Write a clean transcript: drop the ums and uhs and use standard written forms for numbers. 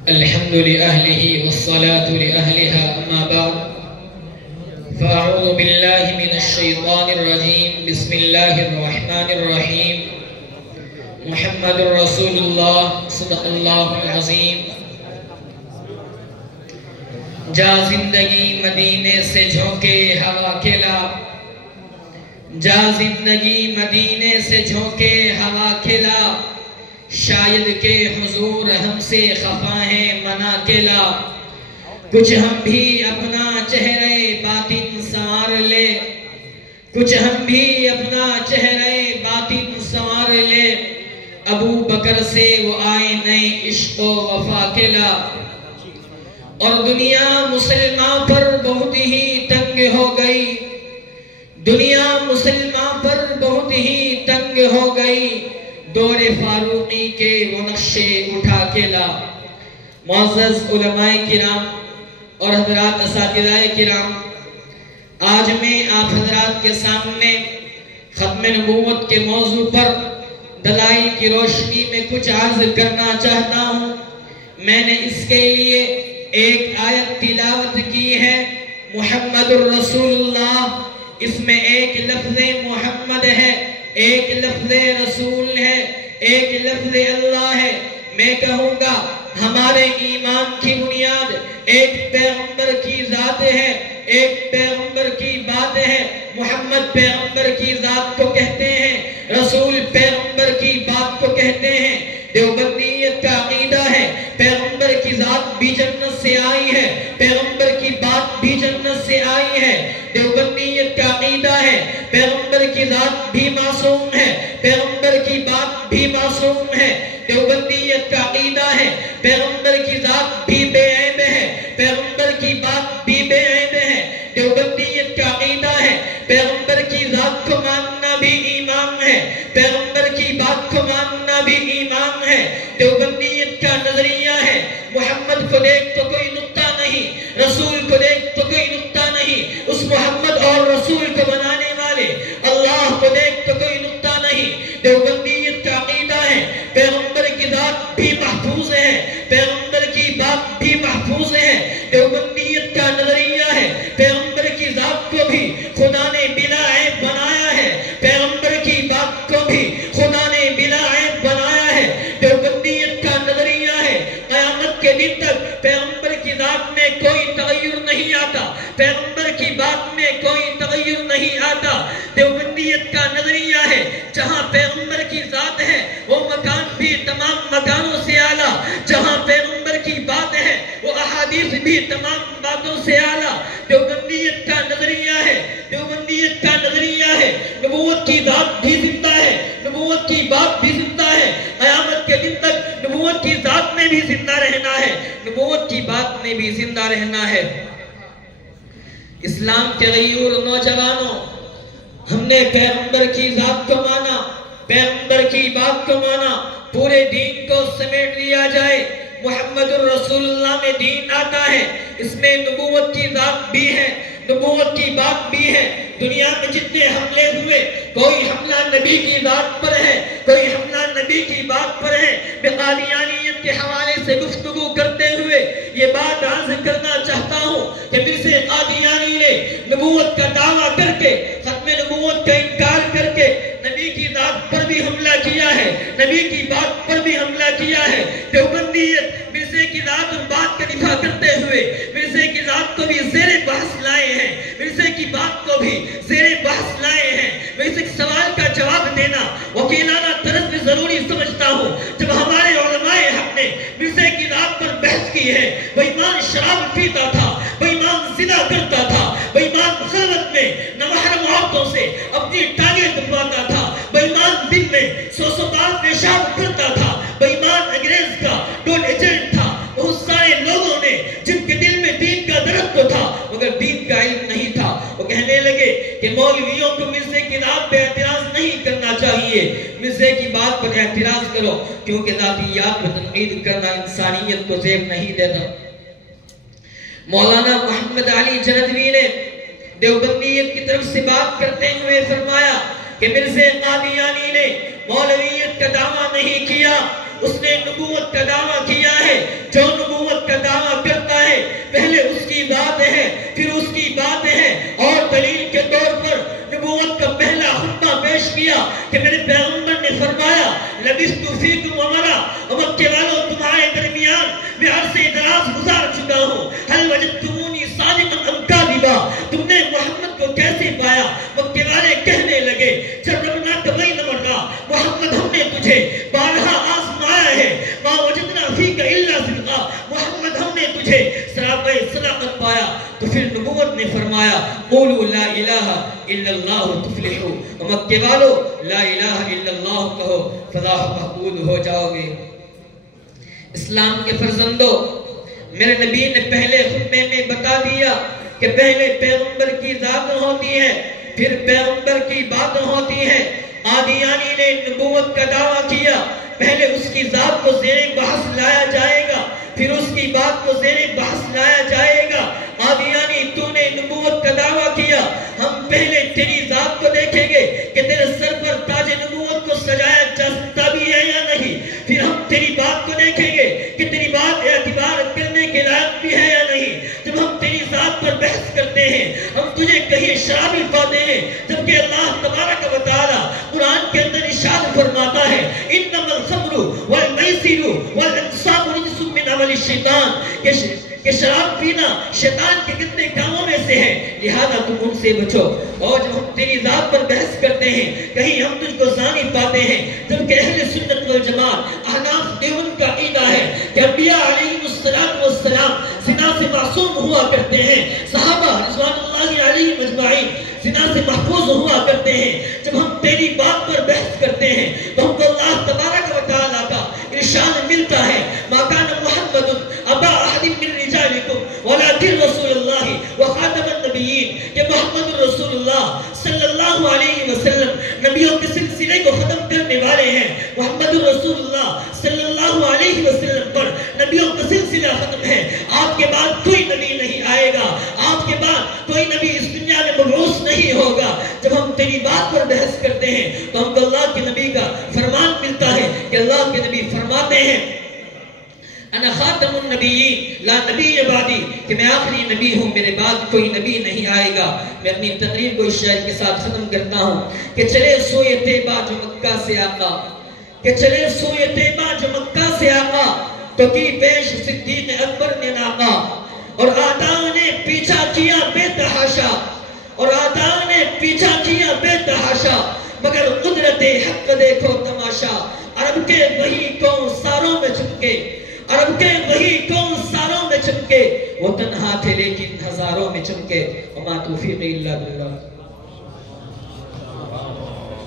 الحمد لأهله والصلاة لأهلها أما بعد فأعوذ بالله من الشيطان الرجيم بسم الله الرحمن الرحيم محمد رسول الله صدق الله العظيم جا زندگی مدینے سے جھونکے ہوا کھلا جا زندگی مدینے سے جھونکے ہوا کھلا شاید کہ حضور ہم سے خفا ہیں منا کھلا کچھ ہم بھی اپنا چہرے باطن سنوار لے کچھ ہم بھی اپنا چہرے باطن سنوار لے ابو بکر سے وہ آئے نئے عشق و وفا کھلا اور دنیا مسلمان پر بہت ہی تنگ ہو گئی دنیا مسلمان پر بہت ہی تنگ ہو گئی دور فاروقی کے وہ نقشے اٹھا کے لا معزز علماء کرام اور حضرات اساتذہ کرام آج میں آپ حضرات کے سامنے ختم نبوت کے موضوع پر دلائل کی روشنی میں کچھ عرض کرنا چاہتا ہوں میں نے اس کے لیے ایک آیت تلاوت کی ہے محمد الرسول اللہ اس میں ایک لفظ محمد ہے ایک لفظ رسول ہے ایک لفظ اللہ ہے میں کہوں گا ہمارے ایمان کی بنیاد ایک پیغمبر کی ذات ہے ایک پیغمبر کی بات ہے محمد پیغمبر کی ذات کو کہتے ہیں رسول پیغمبر کی بات کو کہتے ہیں دیوبندیت کا عقیدہ ہے پیغمبر کی ذات بھی جنت سے آئی ہے پیغمبر کی بات بھی جنت سے آئی ہے دیوبندیت کا عقیدہ ہے پیغمبر کی ذات بھی معصوم ہے پیغمبر کی بات بھی معصوم ہے دیوبندیت کا عقیدہ ہے پیغمبر کی ذات بھی بے عیب ہے پیغمبر کی بات بھی بے عیب ہے دیوبندیت کا عقیدہ ہے پیغمبر کی ذات کو ماننا بھی ایمان ہے پیغمبر کی بات کو ماننا بھی ایمان ہے دیوبندیت کا نظریہ ہے محمد کو دیکھ تو کوئی نقطہ نہیں رسول کو دیکھ تو کوئی نقطہ نہیں اس محمد اور رسول کو بنانے والے اللہ کو دیکھ تو کوئی نقطہ نہیں دیوبندیت کا عقیدہ ہے پیغمبر کی ذات بھی محفوظ ہے پیغمبر کی بات بھی محفوظ ہے دیوبندیت کا نظریہ ہے پیغمبر کی ذات کو بھی خدا نے بلا عیب بنایا ہے پیغمبر کی بات کو بھی خدا نے بلا عیب بنایا ہے دیوبندیت کا نظریہ ہے قیامت کے دن تک پیغمبر کی ذات میں کوئی تغیر نہیں آتا پیغمبر کی بات میں کوئی تغیر نہیں آتا دیوبندیت کا نظریہ ہے جہاں پیغمبر کی ذات ہے وہ مکان بھی تمام مکانوں سے اعلیٰ جہاں پیغمبر کی بات ہے وہ احادیث بھی تمام باتوں سے اعلیٰ دیوبندیت کا نظریہ ہے دیوبندیت کا نظریہ ہے نبوت کی ذات بھی زندہ ہے نبوت کی بات بھی زندہ ہے قیامت کے دن تک نبوت کی ذات میں بھی زندہ رہنا ہے نبوت کی بات میں بھی زندہ رہنا ہے اسلام کے غیور نوجوانوں ہم نے پیغمبر کی ذات کو مانا پیغمبر کی بات کو مانا پورے دین کو سمیٹ لیا جائے محمد الرسول اللہ میں دین آتا ہے اس میں نبوت کی ذات بھی ہے نبوت کی بات بھی ہے دنیا میں جتنے حملے ہوئے کوئی حملہ نبی کی ذات پر ہے کوئی حملہ نبی کی بات پر ہے میں قادیانیت کے حوالے سے گفتگو کرتے ہوئے یہ بات عرض کرنا چاہتا ہوں کہ مرزا قادیانی نے نبوت کا دعویٰ کر کے ختم نبوت کا انکار کر کے نبی کی ذات پر بھی حملہ کیا ہے نبی کی بات پر بھی حملہ کیا ہے دیوبندیت مرزا کی ذات اور بات کا دفاع کرتے ہوئے مرزا کی ذات کو بھی زیر بحث لائے ہیں مرزا کی بات کو بھی زیر بحث لائے ہیں میں اس ایک سوال کا جواب دینا وکیلانہ طرز میں ضروری سمجھتا ہوں جب ہمارے علماء حق نے مرزا کی ذات پر بحث کی ہے وہ ایمان شراب پیتا تھا وہ ایمان زنا کرتا تھا وہ ایمان خلوت میں نامحرم عورتوں سے اپنی ٹانگیں دبواتا تھا وہ ایمان دن میں 100 بار پیشاب کرتا تھا وہ ایمان انگریز کا ڈول ایجنٹ تھا بہت سارے لوگوں نے جن کے دل میں دین کا درد تو تھا مگر دین کا علم نہیں تھا وہ کہنے لگے کہ مولویوں کو مرزا کی ذات پہ اعتراض نہیں کرنا چاہیے مرزا کی بات پر اعتراض کرو کیونکہ ذاتیات پر تنقید کرنا انسانیت کو زیب نہیں دیتا مولانا محمد علی جندوی نے دیوبندیت کی طرف سے بات کرتے ہوئے فرمایا کہ مرزا قادیانی نے مولویت کا دعویٰ نہیں کیا اس نے نبوت کا دعویٰ کیا ہے. جو نبوت کا دعویٰ کرتا ہے پہلے اس کی بات ہے پھر اس کی بات ہے. اور دلیل کے طور پر نبوت کا پہلا خطبہ پیش کیا کہ میرے پیغمبر نے فرمایا لبثت فیکم عمرا، مکے والوں تمہارے درمیان میں عرصے دراز گزار چکا ہوں. هل وجدتمونی صادقا ام کاذبا، تم نے محمد کو کیسے پایا؟ مکے والے کہنے لگے جربنا کبھی نہ مرنا، محمد ہم نے تجھے بارہا آزمایا ہے. ما وجدنا فیک الا صدقا، محمد ہم نے تجھے سراپے صداقت پایا. تو پھر نبوت نے فرمایا قولوا لا الہ الا اللہ تفلحوا، مکے والو لا الہ الا اللہ کہو فلاح محمود ہو جاؤ گے. اسلام کے فرزندوں، میرے نبی نے پہلے خطبے میں بتا دیا کہ پہلے پیغمبر کی ذات ہوتی ہے پھر پیغمبر کی باتیں ہوتی ہیں. قادیانی نے نبوت کا دعویٰ کیا، پہلے اس کی ذات کو زیر بحث لایا جائے گا پھر اس کی بات کو زیر بحث لایا جائے گا. قادیانی تو نے نبوت کا دعویٰ کیا، ہم پہلے تیری ذات کو دیکھیں گے کہ تیرے سر پر تاج نبوت کو سجایا جا سکتا بھی ہے یا نہیں، پھر ہم تیری بات کو دیکھیں گے کہ تیری بات اعتبار کرنے کے لائق بھی ہے یا نہیں. جب ہم تیری ذات پر بحث کرتے ہیں ہم تجھے کہیں شرابی پاتے ہیں، جبکہ اللہ تبارک و تعالی قرآن کے اندر ارشاد فرماتا ہے انما الخمر والمیسر والانصاب رجس من عمل الشیطان، کہ شراب پینا شیطان کے کتنے کاموں میں سے ہے، لہذا تم ان سے بچو. اور جب ہم تیری ذات پر بحث کرتے ہیں کہیں ہم تجھ کو زانی پاتے ہیں، جبکہ اہل سنت والجماعت احناف دیوبند کا عقیدہ ہے کہ انبیاء علیہم السلام زنا سے معصوم ہوا کرتے ہیں، صحابہ رضوان اللہ علیہم اجمعین زنا سے محفوظ ہوا کرتے ہیں. جب ہم تیری بات پر بحث کرتے ہیں تو ہم کو اللہ تبارک و تعالیٰ کا ارشاد ملتا ہے ما کان محمد ابا احد من رجالکم ولکن رسول اللہ وخاتم النبیین، کہ محمد رسول اللہ صلی اللہ علیہ وسلم نبیوں کے سلسلے کو ختم کرنے والے ہیں. محمد رسول اللہ صلی اللہ علیہ وسلم پر نبیوں کا سلسلہ ختم ہے. آپ کے بعد کوئی نبی نہیں آئے گا، آپ کے بعد کوئی نبی اس دنیا میں مبعوث نہیں ہوگا. جب ہم تیری بات پر بحث کرتے ہیں تو ہم کو اللہ کے نبی کا فرمان ملتا ہے کہ اللہ کے نبی فرماتے ہیں انا خاتم النبیین لا نبی بعدی، کہ میں آخری نبی ہوں، میرے بعد کوئی نبی نہیں آئے گا. میں اپنی تقریر کو اس شعر کے ساتھ ختم کرتا ہوں کہ چلے سوئے طیبہ جو مکہ سے آقا، کہ چلے سوئے طیبہ جو مکہ سے آقا، تو کی پیش صدیق اکبر نے ناقا، اور آداؤں نے پیچھا کیا بے تحاشا، اور آداؤں نے پیچھا کیا بے تحاشا، مگر قدرت حق دیکھو تماشا. عرب کے وہی قوم ساروں میں چمکے، عرب کے وہی قوم ساروں میں چمکے، وہ تنہا تھے لیکن ہزاروں میں چمکے. وما توفیق الا باللہ.